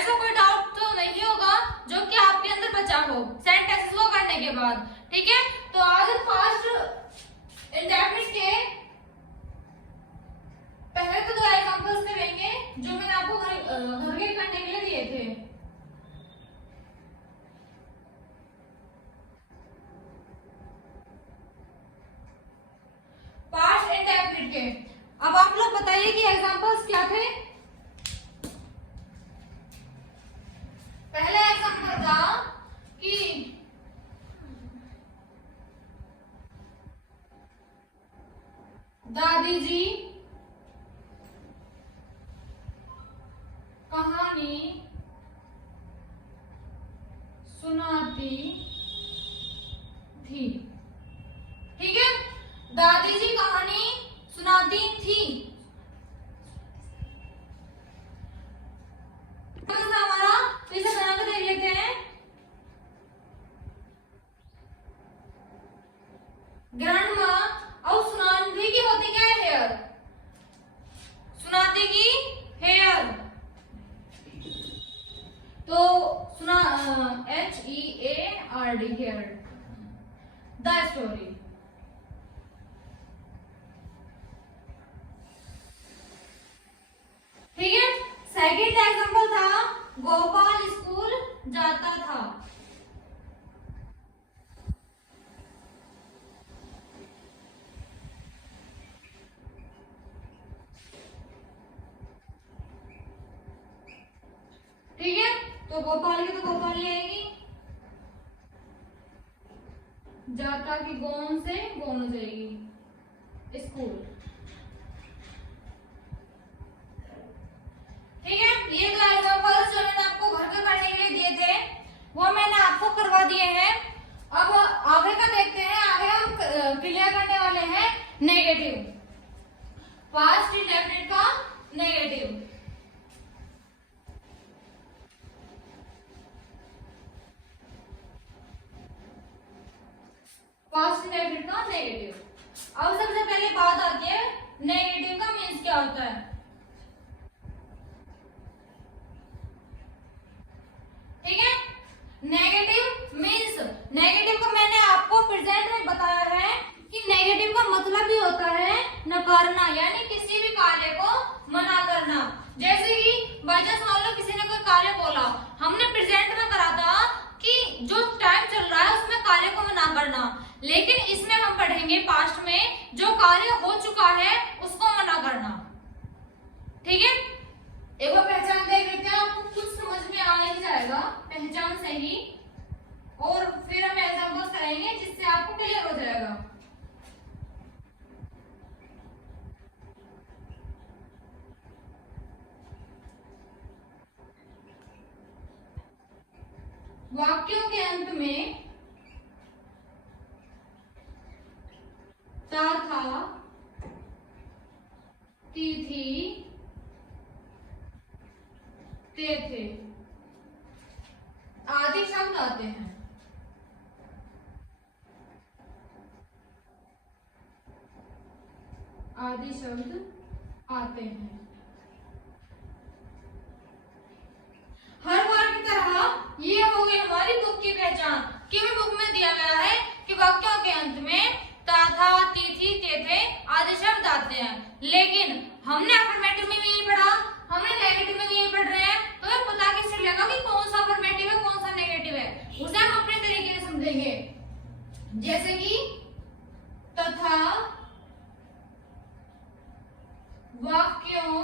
ऐसा कोई डाउट तो नहीं होगा जो कि आपके अंदर बचा हो सेंटेंसेस को करने के बाद। ठीक है, तो आज पास्ट इंडेफिनिट के पहले तो 2 एग्जांपल्स करेंगे जो मैंने आपको घर के करने के लिए दिए थे। पास्ट इंडेफिनिट के अब आप लोग बताइए कि एग्जांपल्स क्या थे। पहला एग्जांपल था कि दादी जी कहानी सुनाती थी। ठीक है, दादी जी कहानी सुनाती थी। हमारा तो इसे बना के देख लेते हैं। ग्रैंडमा और सुनाती की होती क्या है? हेयर। सुनाती की हेयर, तो सुना HEARD हेयर। The story. ठीक है, सेकंड एग्जांपल था गोपाल स्कूल जाता था। ठीक है, तो गोपाल की तो गोपाल ही आएगी, जाता की गोन से गोन हो जाएगी स्कूल। ठीक है, ये 2 एग्जांपल्स जो मैंने आपको घर के करने के लिए दिए थे वो मैंने आपको करवा दिए हैं। अब आगे का देखते हैं। आगे हम क्लियर करने वाले हैं नेगेटिव, पास्ट इंडेफिनिट का नेगेटिव। पास्ट इंडेफिनिट का नेगेटिव। अब सबसे पहले बात आती है नेगेटिव का मीन्स क्या होता है। ठीक है, नेगेटिव मीन्स, नेगेटिव को मैंने आपको प्रेजेंट में बताया है कि नेगेटिव का मतलब ही होता है नकारना, यानी किसी भी कार्य को मना करना। जैसे कि बाय चांस मान लो किसी ने कोई कार्य बोला, हमने प्रेजेंट में करा था कि जो टाइम चल रहा है उसमें कार्य को मना करना, लेकिन इसमें हम पढ़ेंगे पास्ट में जो कार्य हो चुका है उसको मना करना। ठीक है, एक बार पहचान देख लेते हैं, आपको कुछ समझ में आ ही जाएगा पहचान से ही, और फिर हम एग्जांपल्स करेंगे जिससे आपको क्लियर हो जाएगा। वाक्यों के अंत में ता था, ती थी, ते थे आदि शब्द आते हैं। आदि शब्द आते हैं। हर बार की तरह ये हो गई हमारी बुक की पहचान कि हमें बुक में दिया गया है कि वाक्यों के अंत में ता था, ती थी, ते थे आदि शब्द आते हैं। लेकिन हमने अफर्मेटिव में भी यही पढ़ा, हमने नेगेटिव में भी यही पढ़ रहे हैं, तो हमें पता कैसे चलेगा कि कौन सा अफर्मेटिव है कौन सा नेगेटिव है, उसे हम अपने तरीके से समझेंगे। जैसे कि तथा वाक्यों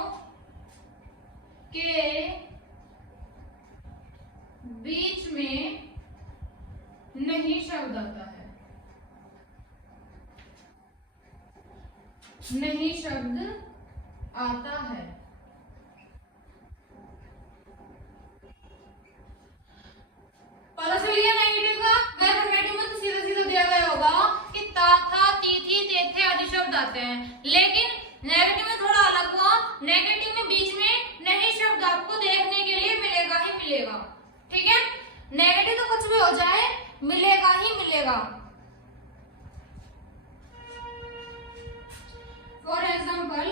के बीच में नहीं शब्द आता है, नहीं शब्द आता है। पता चल गया नेगेटिव का? मैं अफर्मेटिव में तो सीधा सीधा दिया गया होगा कि ता था, ती थी, ते थे आदि शब्द आते हैं, लेकिन नेगेटिव में थोड़ा अलग हुआ। नेगेटिव में बीच में नहीं शब्द आपको देखने के लिए मिलेगा ही मिलेगा। ठीक है, नेगेटिव तो कुछ भी हो जाए मिलेगा ही मिलेगा। फॉर एग्जाम्पल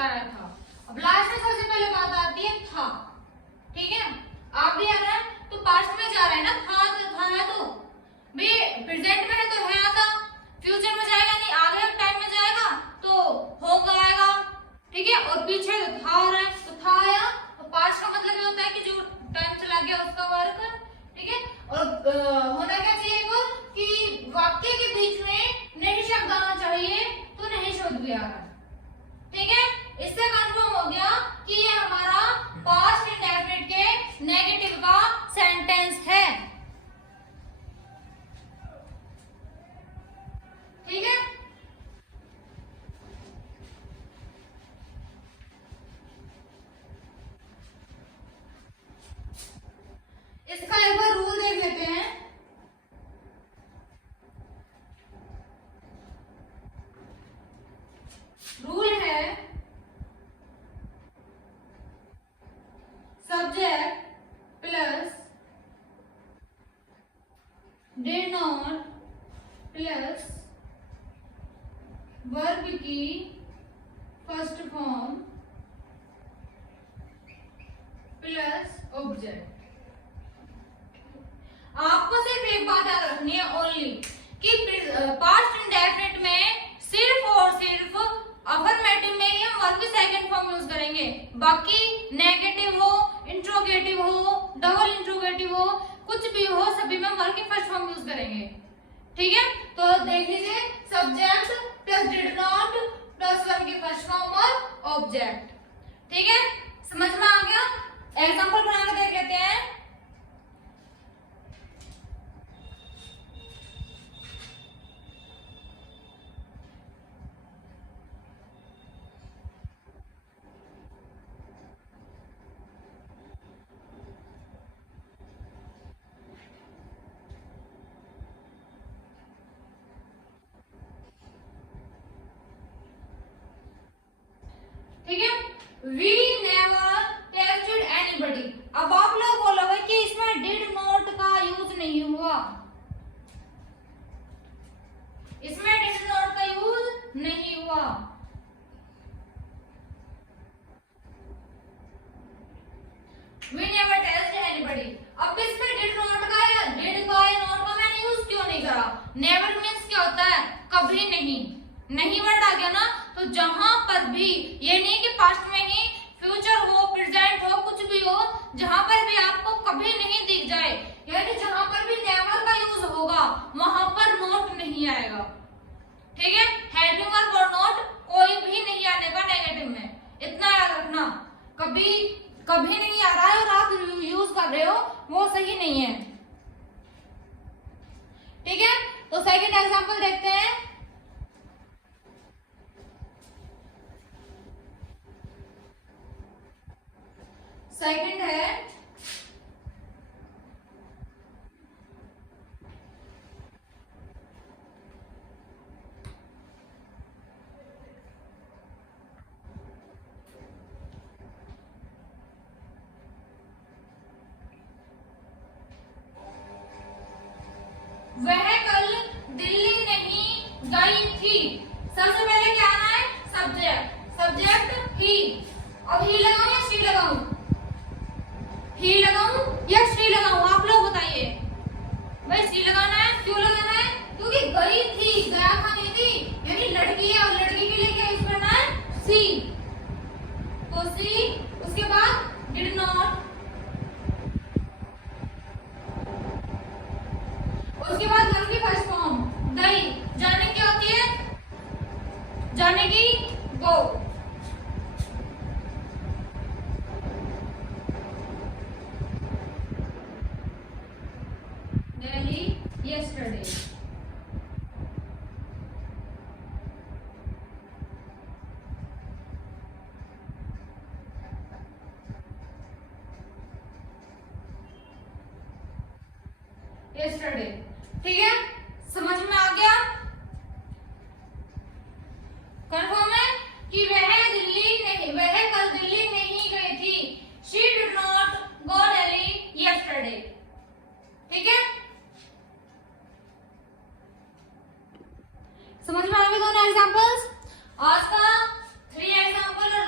बता रहा था। अब लास्ट में सबसे पहले बात आती है था। ठीक है, आप भी आ रहा है तो पास्ट में जा रहा है ना, था तो था है तो भी प्रेजेंट में है तो है आता, फ्यूचर में जाएगा नहीं, आगे टाइम में जाएगा तो होगा आएगा। ठीक है, और पीछे तो था आ रहा है तो था आया। तो पास्ट का मतलब ये होता है कि जो टाइम चला गया उसका वर्क। ठीक है, और होना क्या चाहिए वो कि वाक्य के बीच में नहीं शब्द आना चाहिए, तो नहीं शब्द भी आ रहा है। ठीक है, इससे कंफर्म हो गया कि ये हमारा पास्ट इंडेफिनिट के नेगेटिव का सेंटेंस है। ठीक है, इसका एक बार रूल देख लेते हैं। रूल है subject plus did not plus verb की फर्स्ट फॉर्म प्लस ऑब्जेक्ट। आपको सिर्फ एक बात याद रखनी है ओनली कि पास्ट इंडेफिनिट में सिर्फ और सिर्फ अफर्मेटिव में ही हम वर्ब की सेकंड फॉर्म यूज करेंगे। बाकी नेगेटिव हो, इंट्रोगेटिव हो, डबल इंट्रोगेटिव हो, कुछ भी हो, सभी में वर्ब की फर्स्ट फॉर्म यूज करेंगे। ठीक है, तो देख लीजिए subject plus did not plus verb की फर्स्ट फॉर्म और ऑब्जेक्ट। ठीक है, समझ में आ गया? एग्जांपल बना के देख लेते हैं। ठीक है, वी नेवर टेस्टेड एनीबॉडी। अब आप लोग बोलोगे कि इसमें डिड नॉट का यूज नहीं हुआ, इसमें डिड नॉट का यूज नहीं हुआ। We never tested anybody. अब इसमें डिड नॉट का या डिड का या नॉट का मैंने यूज क्यों नहीं करा? नेवर मींस क्या होता है? कभी नहीं। नहीं वर्ड आ गया ना, तो जहां पर भी, ये नहीं कि पास्ट में ही, फ्यूचर हो, प्रेजेंट हो, कुछ भी हो, जहां पर भी आपको कभी नहीं दिख जाए, यानी जहां पर भी नेवर का यूज होगा वहां पर नॉट नहीं आएगा। ठीक है, हेल्पिंग वर्ब और नॉट कोई भी नहीं आने का नेगेटिव में, इतना याद रखना। कभी कभी नहीं आ रहा है और आप यूज कर रहे हो, वो सही नहीं है। ठीक है, तो सेकंड एग्जांपल देखते हैं। सेकंड है वह कल दिल्ली नहीं गई थी। सबसे पहले क्या आना है? सब्जेक्ट। सब्जेक्ट ही। अब ही लगाऊं या शी लगाऊं? ही लगाऊं या शी लगाऊं? आप लोग बताइए। भाई शी लगाना है। क्यों लगाना है? क्योंकि गई थी, गया था नहीं थी, यानी लड़की है और लड़की के लिए क्या यूज करना है? सी। तो सी, उसके बाद डिड नॉट, उसके बाद वर्ब की फर्स्ट फॉर्म गई। जाने क्या होती है? जाने की गो। दिल्ली yesterday। yesterday। ठीक है, समझ में आ गया? कंफर्म है कि वह कल दिल्ली नहीं गई थी। She did not go Delhi yesterday। ठीक है, समझ में आ गए दोनों एग्जांपल्स? आज का 3 एग्जांपल और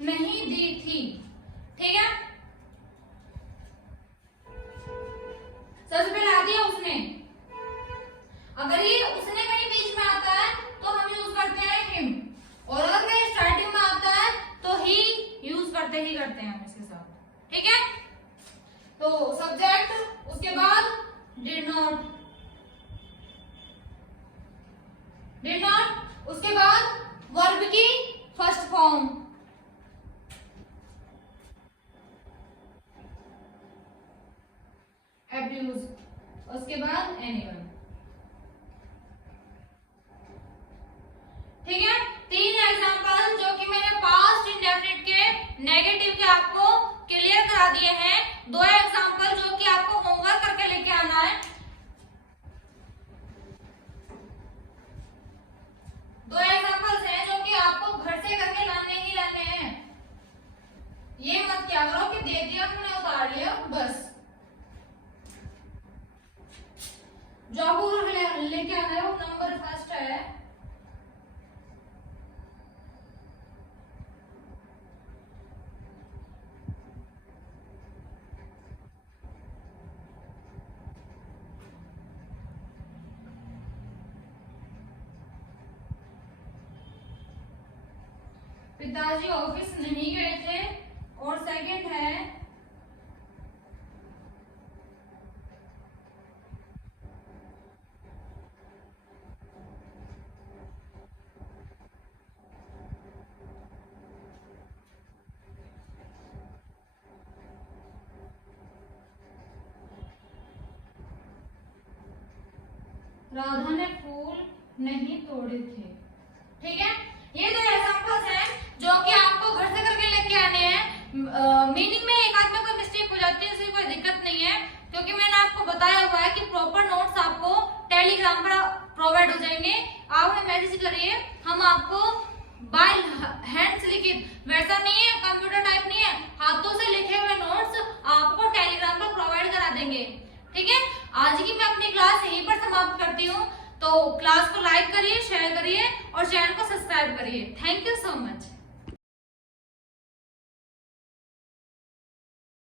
नहीं दी थी। ठीक है, सबसे पहले आ दिया उसने। अगर ये उसने कहीं बीच में आता है तो हम यूज करते हैं हिम, और अगर कहीं स्टार्टिंग में आता है तो ही यूज करते हैं हम इसके साथ। ठीक है, तो सब्जेक्ट, उसके बाद डिड नॉट, उसके बाद वर्ब की फर्स्ट फॉर्म, अब्यूज, उसके बाद एनीवन। ठीक है, 3 एग्जांपल जो कि मैंने पास्ट इंडेफिनिट के नेगेटिव के आपको क्लियर करा दिए हैं। 2 एग्जांपल जो कि आपको होमवर्क करके लेके आना है। 2 एग्जांपल्स हैं जो कि आपको घर से करके लाने ही लाने हैं। ये मत क्या करो कि दे दिया हमने उतार लिया बस। जो आपको लेके आना है वो नंबर फर्स्ट है, पिताजी ऑफिस नहीं गए थे, और सेकंड है राधा ने फूल नहीं तोड़े थे। ठीक है, ये 2 एग्जांपल्स हैं जो कि आपको घर से करके लेके आने हैं। मीनिंग में एक आध में कोई मिस्टेक हो जाती है, इसकी कोई दिक्कत नहीं है, क्योंकि मैंने आपको बताया हुआ है कि प्रॉपर नोट्स आपको टेलीग्राम पर प्रोवाइड हो जाएंगे। आप हमें मैसेज करिए, हम आपको बाय हैंड्स लिखित, वैसा नहीं है कंप्यूटर टाइप नहीं है, हाथों से लिखे हुए नोट्स आपको टेलीग्राम पर प्रोवाइड करा देंगे। ठीक है, आज की मैं अपनी क्लास यहीं पर समाप्त करती हूँ। तो क्लास को लाइक करिए, शेयर करिए और चैनल को सब्सक्राइब करिए। Thank you so much.